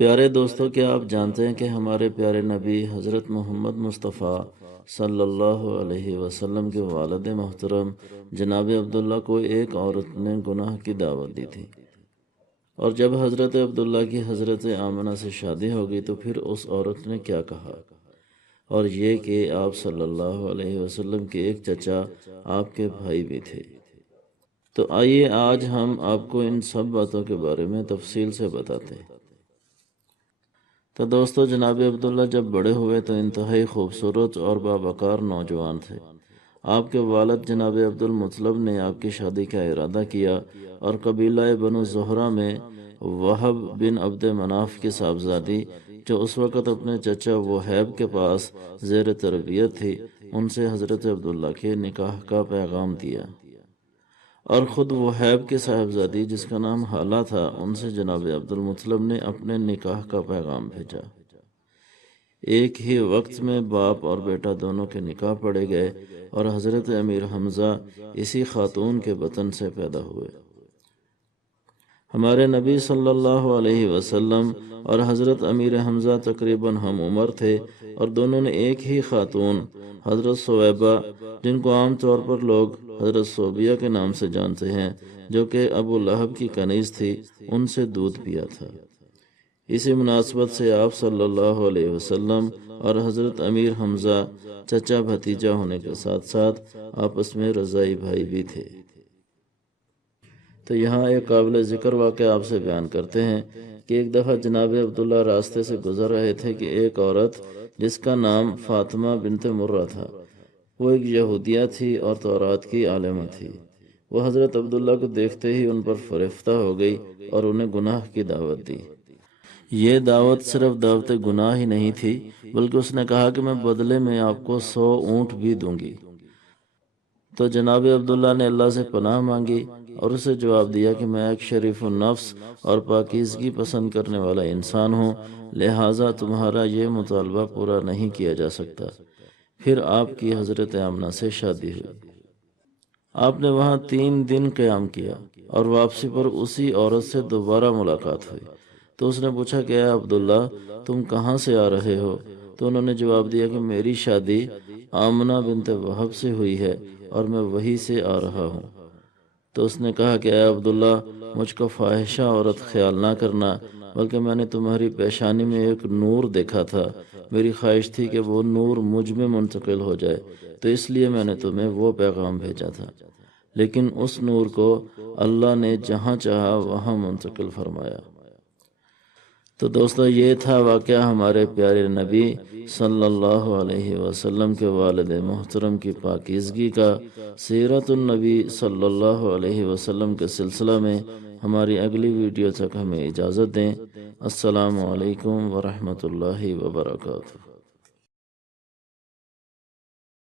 پیارے دوستو، کیا آپ جانتے ہیں کہ ہمارے پیارے نبی حضرت محمد مصطفیٰ صلی اللہ علیہ وسلم کے والد محترم جناب عبداللہ کو ایک عورت نے گناہ کی دعوت دی تھی، اور جب حضرت عبداللہ کی حضرت آمنہ سے شادی ہو گئی تو پھر اس عورت نے کیا کہا، اور یہ کہ آپ صلی اللہ علیہ وسلم کے ایک چچا آپ کے بھائی بھی تھے۔ تو آئیے آج ہم آپ کو ان سب باتوں کے بارے میں تفصیل سے بتاتے ہیں۔ تو دوستو، جناب عبداللہ جب بڑے ہوئے تو انتہائی خوبصورت اور باوقار نوجوان تھے۔ آپ کے والد جناب عبد المطلب نے آپ کی شادی کا ارادہ کیا اور قبیلہ بنو زہرہ میں وہب بن عبد مناف کی صاحبزادی، جو اس وقت اپنے چچا وہیب کے پاس زیر تربیت تھی، ان سے حضرت عبداللہ کے نکاح کا پیغام دیا، اور خود وہیب کی صاحبزادی جس کا نام حالہ تھا، ان سے جناب عبد المطلب نے اپنے نکاح کا پیغام بھیجا۔ ایک ہی وقت میں باپ اور بیٹا دونوں کے نکاح پڑے گئے اور حضرت امیر حمزہ اسی خاتون کے بطن سے پیدا ہوئے۔ ہمارے نبی صلی اللہ علیہ وسلم اور حضرت امیر حمزہ تقریباً ہم عمر تھے، اور دونوں نے ایک ہی خاتون حضرت صویبہ، جن کو عام طور پر لوگ حضرت صوبیہ کے نام سے جانتے ہیں، جو کہ ابو لہب کی کنیز تھی، ان سے دودھ پیا تھا۔ اسی مناسبت سے آپ صلی اللہ علیہ وسلم اور حضرت امیر حمزہ چچا بھتیجا ہونے کے ساتھ ساتھ آپس میں رضاعی بھائی بھی تھے۔ تو یہاں ایک قابل ذکر واقعہ آپ سے بیان کرتے ہیں کہ ایک دفعہ جناب عبداللہ راستے سے گزر رہے تھے کہ ایک عورت جس کا نام فاطمہ بنت مرہ تھا، وہ ایک یہودیہ تھی اور تورات کی عالمہ تھی۔ وہ حضرت عبداللہ کو دیکھتے ہی ان پر فرفتہ ہو گئی اور انہیں گناہ کی دعوت دی۔ یہ دعوت صرف دعوت گناہ ہی نہیں تھی، بلکہ اس نے کہا کہ میں بدلے میں آپ کو 100 اونٹ بھی دوں گی۔ تو جناب عبداللہ نے اللہ سے پناہ مانگی اور اسے جواب دیا کہ میں ایک شریف النفس اور پاکیزگی پسند کرنے والا انسان ہوں، لہٰذا تمہارا یہ مطالبہ پورا نہیں کیا جا سکتا۔ پھر آپ کی حضرت آمنہ سے شادی ہوئی۔ آپ نے وہاں 3 دن قیام کیا اور واپسی پر اسی عورت سے دوبارہ ملاقات ہوئی۔ تو اس نے پوچھا کہ اے عبداللہ، تم کہاں سے آ رہے ہو؟ تو انہوں نے جواب دیا کہ میری شادی آمنہ بنت وہب سے ہوئی ہے اور میں وہی سے آ رہا ہوں۔ تو اس نے کہا کہ اے عبداللہ، مجھ کو فاحشہ عورت خیال نہ کرنا، بلکہ میں نے تمہاری پیشانی میں ایک نور دیکھا تھا، میری خواہش تھی کہ وہ نور مجھ میں منتقل ہو جائے، تو اس لیے میں نے تمہیں وہ پیغام بھیجا تھا، لیکن اس نور کو اللہ نے جہاں چاہا وہاں منتقل فرمایا۔ تو دوستو، یہ تھا واقعہ ہمارے پیارے نبی صلی اللہ علیہ وسلم کے والد محترم کی پاکیزگی کا۔ سیرت النبی صلی اللہ علیہ وسلم کے سلسلہ میں ہماری اگلی ویڈیو تک ہمیں اجازت دیں۔ السلام علیکم ورحمۃ اللہ وبرکاتہ۔